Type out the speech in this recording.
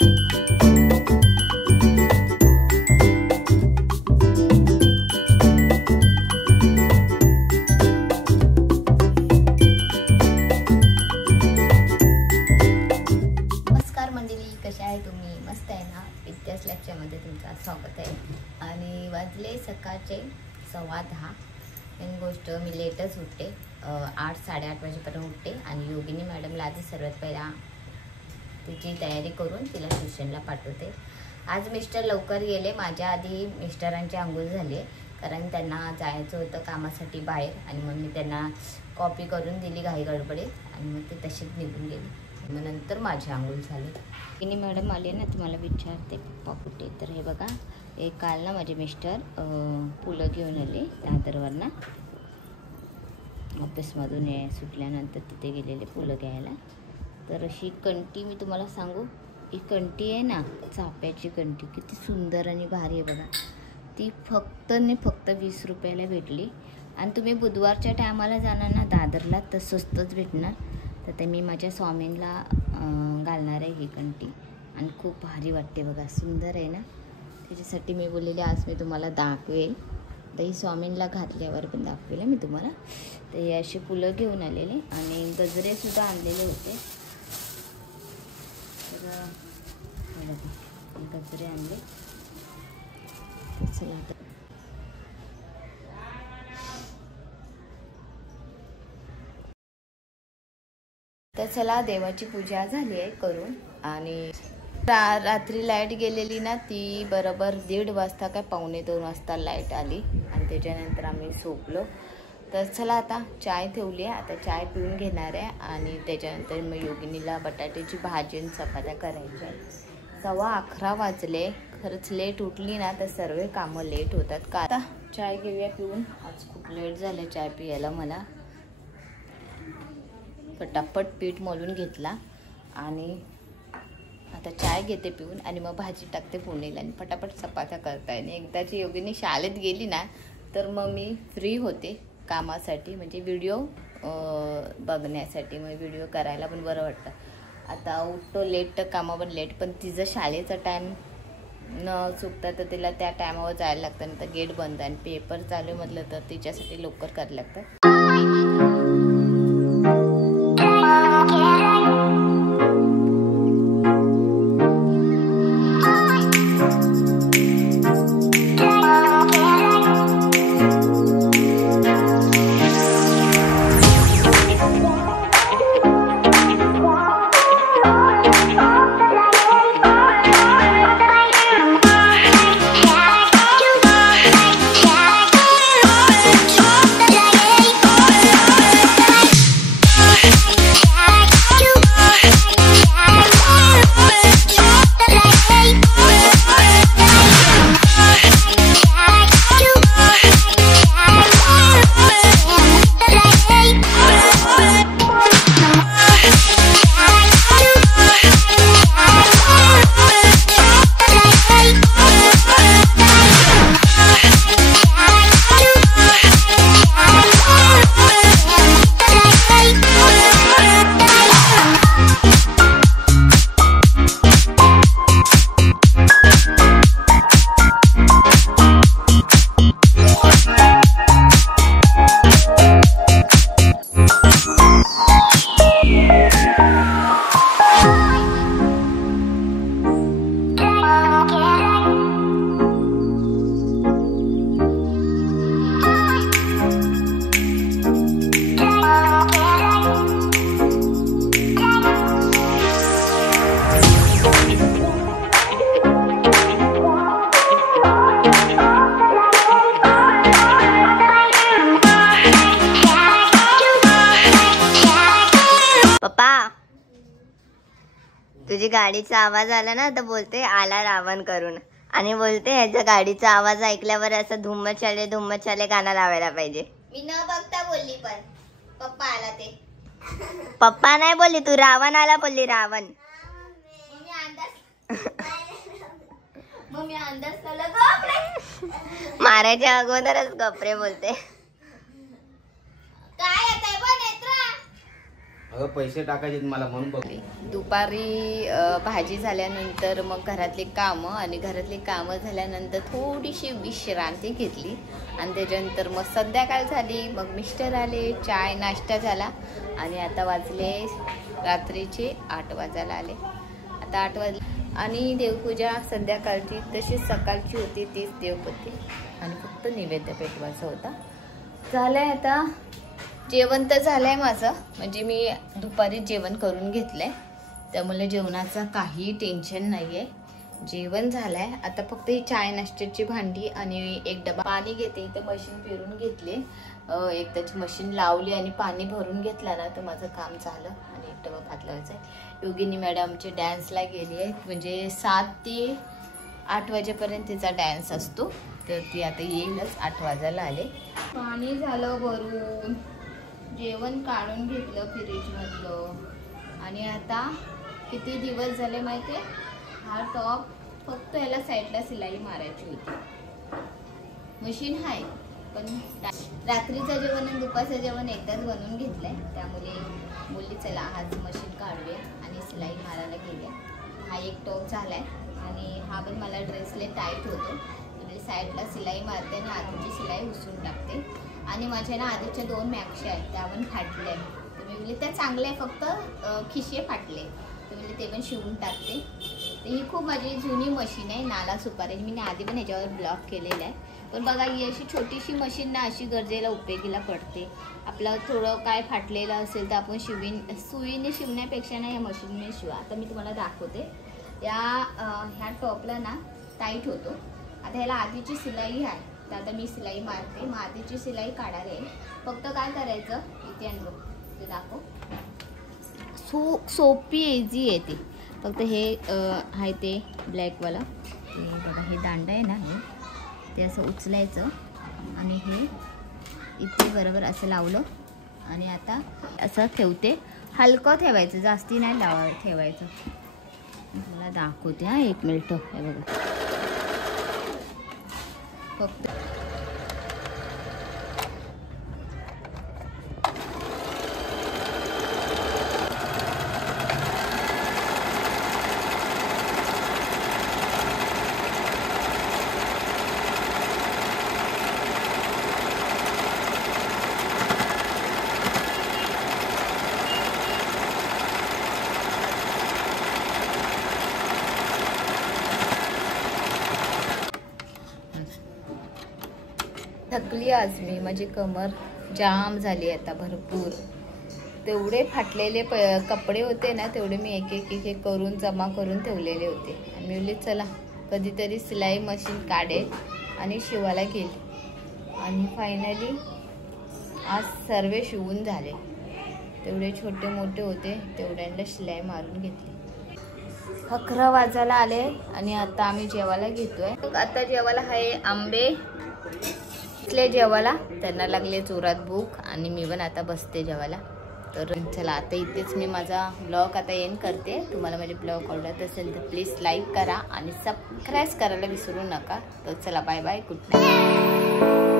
मध्ये तुमचं स्वागत आहे। आणि वाजले सकाळचे 10:15। मेन गोष्ट मी लेटच उठते, 8-8:30 वाजेपर्यंत उठते आणि योगिनी मॅडमला आधी सर्वात पहिला तिची तयारी करून तिला ट्युशनला पाठवते। आज मिस्टर लवकर गेले, माझ्या आधी मिस्टरांची अंघोळ झाली कारण त्यांना जायचं होतं कामासाठी बाहेर आणि मग मी त्यांना कॉपी करून दिली घाई गडबडीत आणि मग ते तशीच निघून गेले। मग नंतर माझी अंघोळ झाली। योगिनी मॅडम आले ना, तुम्हाला विचारते पप्पा कुठे। तर हे बघा, एक काल ना माझे मिस्टर पुलं घेऊन आले दादरवरनं, ऑफिसमधून सुटल्यानंतर तिथे गेलेले पुलं घ्यायला। तर अशी कंटी मी तुम्हाला सांगू, ही कंटी आहे ना, चाफ्याची कंटी, किती सुंदर आणि भारी आहे बघा। ती फक्त 20 रुपयाला भेटली आणि तुम्ही बुधवारच्या टायमाला जाणार ना दादरला तर स्वस्तच भेटणार। तर ते मी माझ्या स्वामींना घालणार आहे ही कंटी आणि खूप भारी वाटते बघा, सुंदर आहे ना। त्याच्यासाठी मी बोललेले आज मी तुम्हाला दाखवेल, तर ही स्वामींना घातल्यावर पण दाखवेल मी तुम्हाला। तर हे असे फुलं घेऊन आलेले आणि गजरेसुद्धा आणलेले होते। तर गजरे आणले। चला तर चला, देवाची पूजा झाली आहे करून आणि रात्री लाईट गेलेली ना, ती बरोबर 1:30 वाजता काय 1:45 वाजता लाईट आली आणि त्याच्यानंतर आम्ही झोपलो। तर चला आता चाय ठेवली आहे, आता चाय पिऊन घेणार आहे आणि त्याच्यानंतर मग योगिनीला बटाट्याची भाजी आणि चपात्या करायच्या। 11:15 वाजले। खरंच लेट उठली ना तर सर्व कामं लेट होतात का। आता चाय घेऊया पिऊन, आज खूप लेट झालं चाय पियाला मला। पटापट पीठ मळून घेतला आणि आता चाय घेते पिऊन आणि मग भाजी टाकते फोडणीला आणि पटापट चपात्या करताय। आणि एकदाची योगिनी शाळेत गेली ना तर मग मी फ्री होते कामासाठी, म्हणजे व्हिडिओ बघण्यासाठी, मग व्हिडिओ करायला पण बरं वाटतं। आता उठतो लेट तर कामं पण लेट, पण तिचं शाळेचा टाईम न चुकता तर तिला त्या टायमावर जायला लागतं, नाही तर गेट बंद आणि पेपर चालू म्हटलं तर तिच्यासाठी लवकर करायला लागतं। तुझी गाडीचा आवाज आला ना तर बोलते आला रावण करून, आणि बोलते ह्याच्या गाडीचा आवाज ऐकल्यावर असं धुम्म चले गाणं लावायला पाहिजे। मी न बघता बोलली, पण पप्पा आला ते पप्पा नाही बोलली, तू रावण आला बोलली, रावण। मम्मी अंदाज मारायच्या अगोदरच गपरे बोलते। काय येतंय पण पैसे टाकायचे मला म्हणून बघ. दुपारी भाजी झाल्यानंतर मग घरातली कामं आणि घरातली कामं झाल्यानंतर थोडीशी विश्रांती घेतली आणि त्याच्यानंतर मग संध्याकाळ झाली. मग मिस्टर आले, चाय नाश्ता झाला आणि आता वाजले रात्रीचे 8 वाजायला आले. आता 8 वाजले आणि देवपूजा संध्याकाळची तशीच सकाळची होती तीच देवपूजा आणि फक्त नैवेद्य पेटवायचा होता. झालंय आता जेवण तर झालंय माझं, म्हणजे मी दुपारी जेवण करून घेतलंय त्यामुळे जेवणाचं काही टेन्शन नाही आहे. जेवण झालंय आता फक्त ही चाय नाश्त्याची भांडी आणि एक डबा पाणी घेते. इथे मशीन फिरून घेतले, एक त्याची मशीन लावली आणि पाणी भरून घेतलं ना तर माझं काम झालं. आणि एक डबा भात लावायचा आहे. योगिनी मॅडम आमची डान्सला गेली आहे, म्हणजे 7 ते 8 वाजेपर्यंत तिचा डान्स असतो, तर ती आता येईलच. 8 वाजायला आले. पाणी झालं भरून, जेवण काढून घेतलं फ्रीजमधलं आणि आता किती दिवस झाले माहिती आहे, हा टॉप फक्त याला साईडला सिलाई मारायची होती. मशीन आहे पण रात्रीचं जेवण आणि दुपारचं जेवण एकदाच बनवून घेतलंय, त्यामुळे मुली चला आज मशीन काढूया आणि सिलाई मारायला गेल्या. हा एक टॉप झालाय आणि हा पण मला ड्रेसले टाईट होतो, म्हणजे साईडला सिलाई मारते आणि आधीची सिलाई उचलून टाकते. आणि माझ्या ना आधीच्या 2 मॅक्शा आहेत त्या पण फाटल्या आहेत, तर मी बोलले त्या चांगल्या आहे, फक्त खिशे फाटले, तर म्हणजे ते पण शिवून टाकते. तर ही खूप माझी जुनी मशीन आहे, नाला सुपारी. मी आधी पण ह्याच्यावर ब्लॉक केलेला आहे, पण बघा ही अशी छोटीशी मशीन ना अशी गरजेला उपयोगीला पडते. आपलं थोडं काय फाटलेलं असेल तर आपण सुईने शिवण्यापेक्षा ना या मशीनने शिवा. आता मी तुम्हाला दाखवते. ह्या टॉपला ना टाईट होतो. आता ह्याला आधीची सिलाई आहे, तर आता मी सिलाई मारते. मग आधीची सिलाई काढायला आहे, फक्त काय करायचं इथे आणलो ते दाखव. सोपी इझी आहे ती. फक्त हे आहे ते ब्लॅकवाला, ते बघा हे दांडा आहे ना, हे ते असं उचलायचं आणि हे इथे बरोबर असं लावलं आणि आता असं ठेवते. हलकं ठेवायचं, जास्ती नाही ठेवायचं. मला दाखवते हा, 1 मिनिट. हे बघा फक्त थकली आज मी, माझी कमर जाम झाली आता भरपूर. तेवढे फाटलेले कपडे होते ना, तेवढे मी एक करून जमा करून ठेवलेले होते. आणि मी बोलले चला कधीतरी सिलाई मशीन काढेल आणि शिवायला गेली. आणि फायनली आज सर्व शिवून झाले. तेवढे छोटे मोठे होते तेवढ्यांना शिलाई मारून घेतली. 11 वाजायला आले आणि आता आम्ही जेवायला घेतोय. आता जेवायला आहे आंबे जेवायला, त्यांना लागले जोरात भूक आणि मी पण आता बसते जेवायला. तर चला आता इथेच मी माझा ब्लॉग आता एंड करते. तुम्हाला माझे ब्लॉग आवडत असेल तर प्लीज लाईक करा आणि सबस्क्राईब करायला विसरू नका. तर चला बाय बाय, गुड नाईट.